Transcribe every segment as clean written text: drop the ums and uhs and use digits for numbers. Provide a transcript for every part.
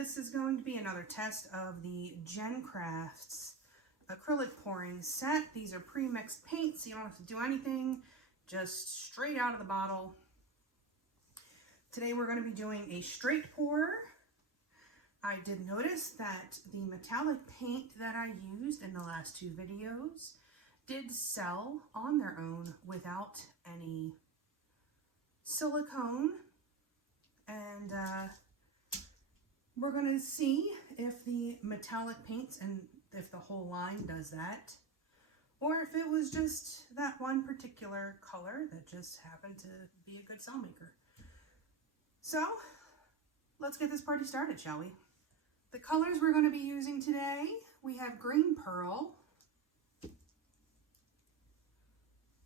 this is going to be another test of the GenCrafts acrylic pouring set. These are pre-mixed paints, so you don't have to do anything, just straight out of the bottle. Today we're going to be doing a straight pour. I did notice that the metallic paint that I used in the last two videos did sell on their own without any silicone, and we're going to see if the metallic paints and if the whole line does that, or if it was just that one particular color that just happened to be a good cell maker. So let's get this party started, shall we? The colors we're going to be using today, we have green pearl,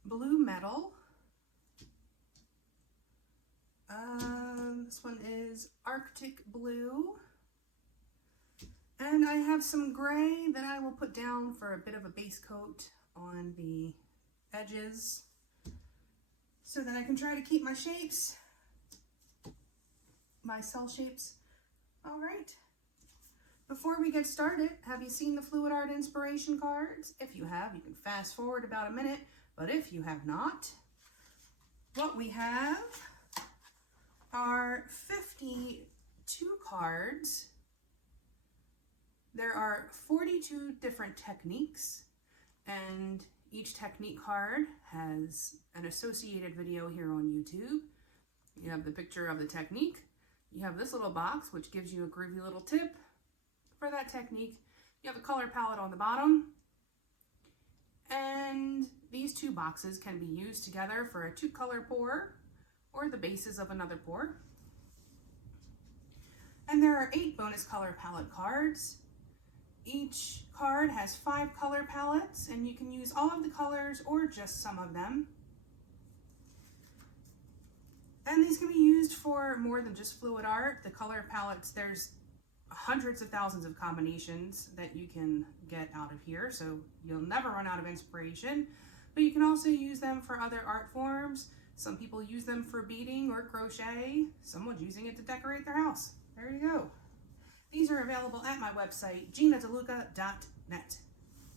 blue metal, this one is Arctic blue, and I have some gray that I will put down for a bit of a base coat on the edges so that I can try to keep my shapes, my cell shapes. All right. Before we get started, have you seen the Fluid Art inspiration cards? If you have, you can fast forward about a minute, but if you have not, what we have are 52 cards. There are 42 different techniques, and each technique card has an associated video here on YouTube. You have the picture of the technique. You have this little box, which gives you a groovy little tip for that technique. You have a color palette on the bottom, and these two boxes can be used together for a 2-color pour or the bases of another pour. And there are 8 bonus color palette cards. Each card has 5 color palettes, and you can use all of the colors or just some of them. And these can be used for more than just fluid art. The color palettes, there's hundreds of thousands of combinations that you can get out of here, so you'll never run out of inspiration. But you can also use them for other art forms. Some people use them for beading or crochet. Someone's using it to decorate their house. There you go. These are available at my website, ginadeluca.net.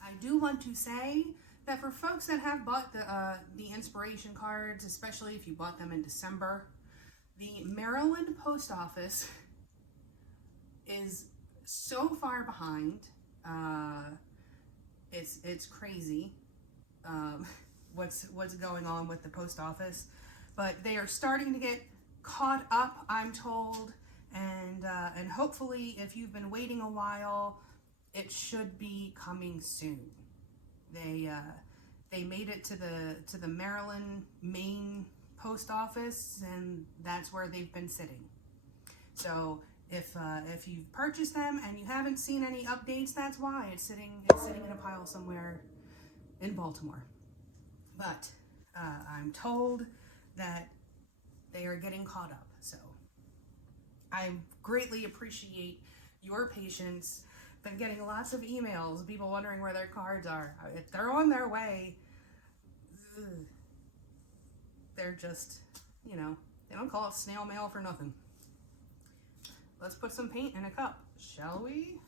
I do want to say that for folks that have bought the inspiration cards, especially if you bought them in December, the Maryland post office is so far behind. It's crazy what's going on with the post office, but they are starting to get caught up, I'm told, and hopefully, if you've been waiting a while, it should be coming soon. They made it to the Maryland main post office, and that's where they've been sitting. So if you've purchased them and you haven't seen any updates, that's why it's sitting in a pile somewhere in Baltimore. But I'm told that they are getting caught up. So I greatly appreciate your patience. Been getting lots of emails, people wondering where their cards are. If they're on their way, they're just, you know, they don't call it snail mail for nothing. Let's put some paint in a cup, shall we?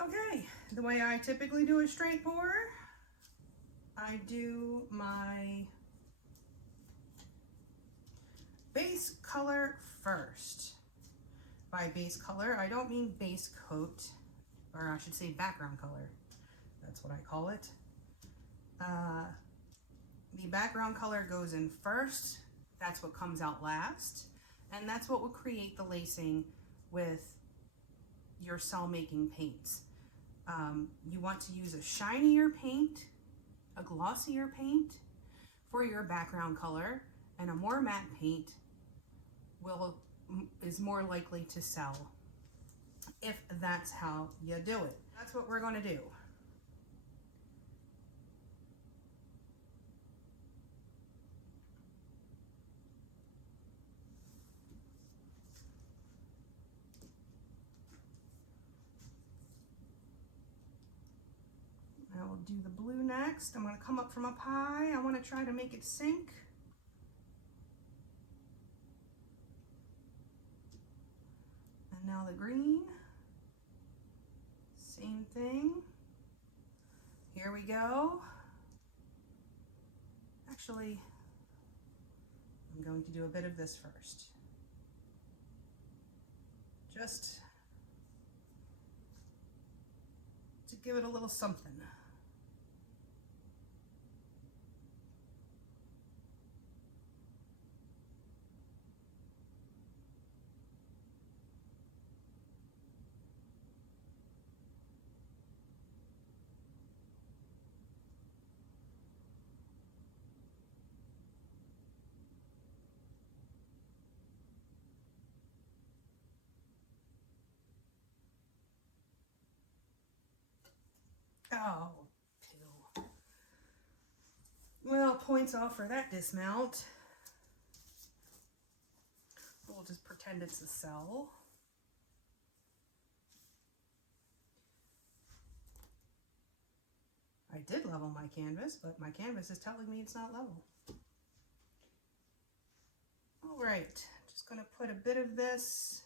Okay, the way I typically do a straight pour, I do my base color first. By base color, I don't mean base coat, or I should say background color. That's what I call it. The background color goes in first. That's what comes out last. And that's what will create the lacing with your cell making paints. You want to use a shinier paint, a glossier paint for your background color, and a more matte paint is more likely to sell if that's how you do it. That's what we're going to do. I will do the blue next. I'm going to come up from up high. I want to try to make it sink. And now Now the green, same thing. Here we go. Actually, I'm going to do a bit of this first. Just to give it a little something. Oh, pill. Well, points off for that dismount. We'll just pretend it's a cell. I did level my canvas, but my canvas is telling me it's not level. All right, just going to put a bit of this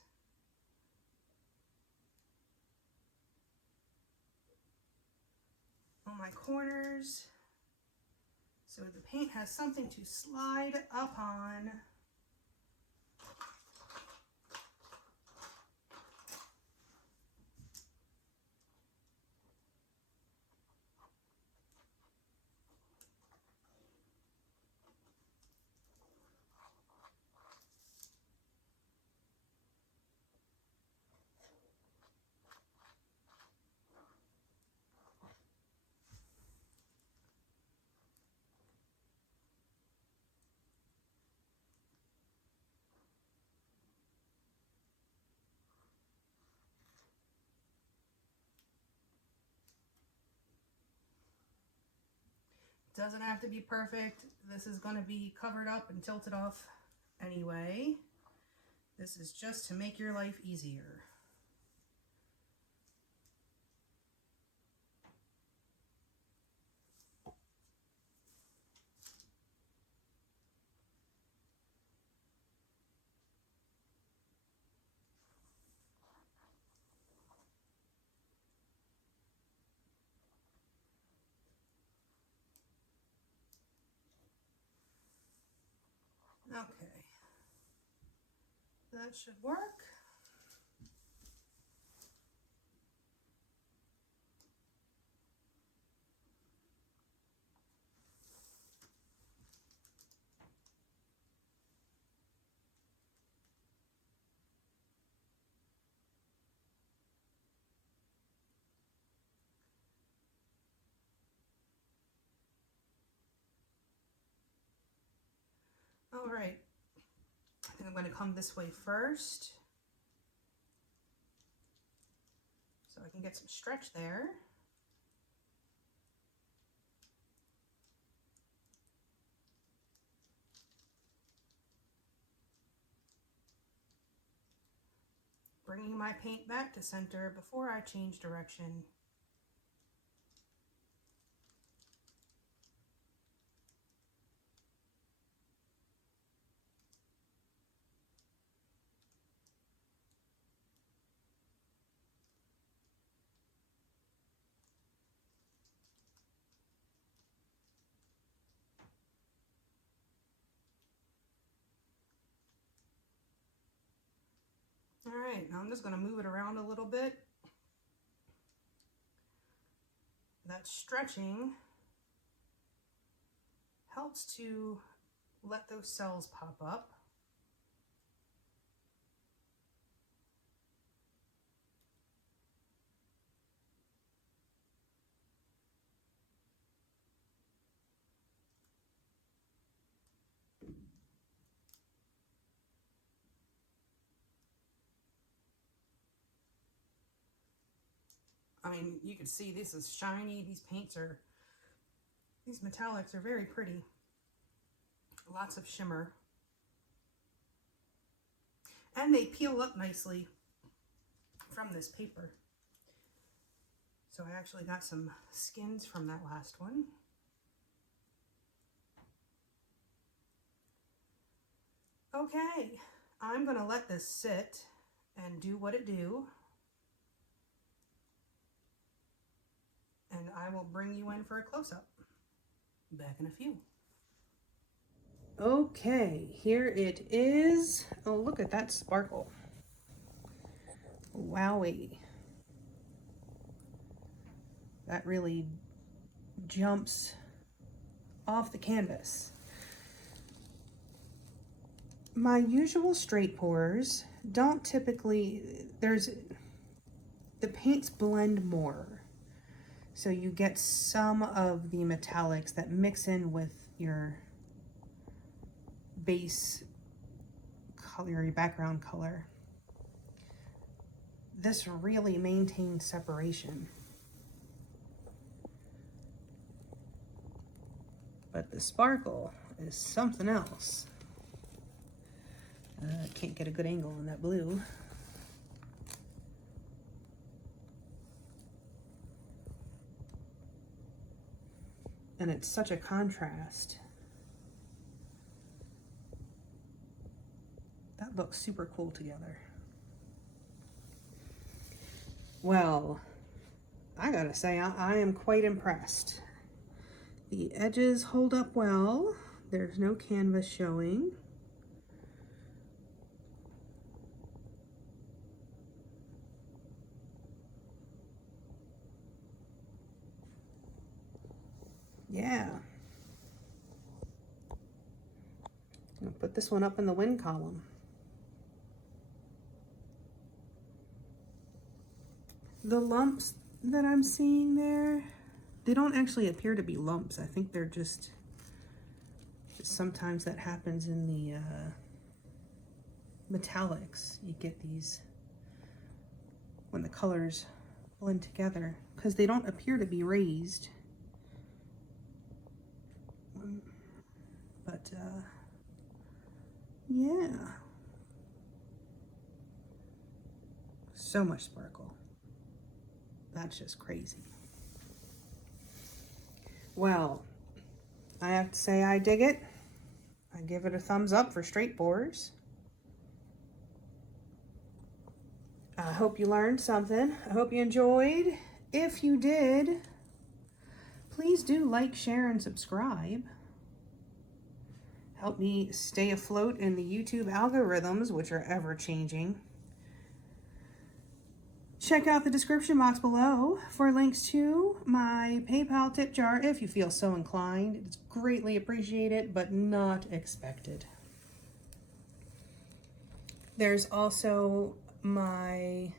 on my corners so the paint has something to slide up on. Doesn't have to be perfect. This is going to be covered up and tilted off anyway. This is just to make your life easier. Okay, that should work. All right, I think I'm going to come this way first so I can get some stretch there. Bringing my paint back to center before I change direction. All right, now I'm just going to move it around a little bit. That stretching helps to let those cells pop up. I mean, you can see this is shiny. These metallics are very pretty. Lots of shimmer. And they peel up nicely from this paper. So I actually got some skins from that last one. Okay, I'm gonna let this sit and do what it do. And I will bring you in for a close-up. Back in a few. Okay, here it is. Oh, look at that sparkle. Wowie. That really jumps off the canvas. My usual straight pours don't typically, the paints blend more. So you get some of the metallics that mix in with your base color, your background color. This really maintains separation. But the sparkle is something else. I can't get a good angle on that blue. And it's such a contrast. That looks super cool together. Well, I gotta say, I am quite impressed. The edges hold up well. There's no canvas showing. Yeah. I'll put this one up in the win column. The lumps that I'm seeing there, they don't actually appear to be lumps. I think they're just sometimes that happens in the metallics. You get these when the colors blend together because they don't appear to be raised. But yeah, so much sparkle. That's just crazy. Well, I have to say I dig it. I give it a thumbs up for straight pours. I hope you learned something. I hope you enjoyed. If you did, please do like, share, and subscribe. Help me stay afloat in the YouTube algorithms, which are ever changing. Check out the description box below for links to my PayPal tip jar if you feel so inclined. It's greatly appreciated, but not expected. There's also my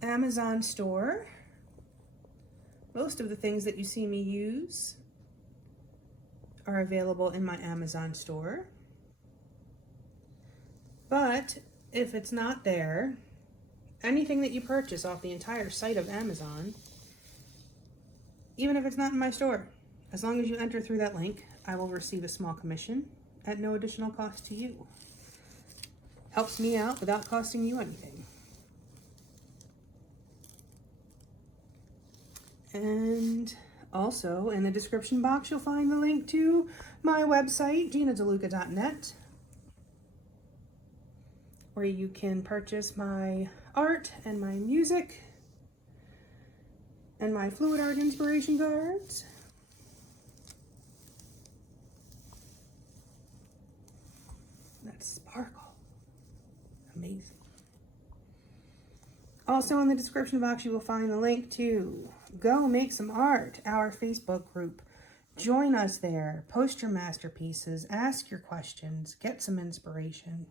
Amazon store. Most of the things that you see me use are available in my Amazon store. But if it's not there, anything that you purchase off the entire site of Amazon, even if it's not in my store, as long as you enter through that link, I will receive a small commission at no additional cost to you. Helps me out without costing you anything. And also in the description box, you'll find the link to my website, GinaDeLuca.net, where you can purchase my art and my music and my fluid art inspiration cards. That sparkle, amazing. Also in the description box, you will find the link to Go Make Some Art, our Facebook group. Join us there, post your masterpieces, ask your questions, get some inspiration.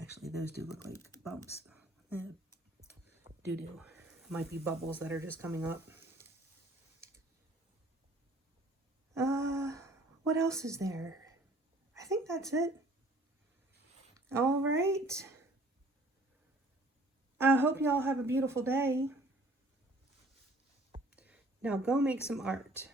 Actually, those do look like bumps. Doo-doo. Might be bubbles that are just coming up. What else is there? I think that's it. All right. I hope you all have a beautiful day. Now go make some art.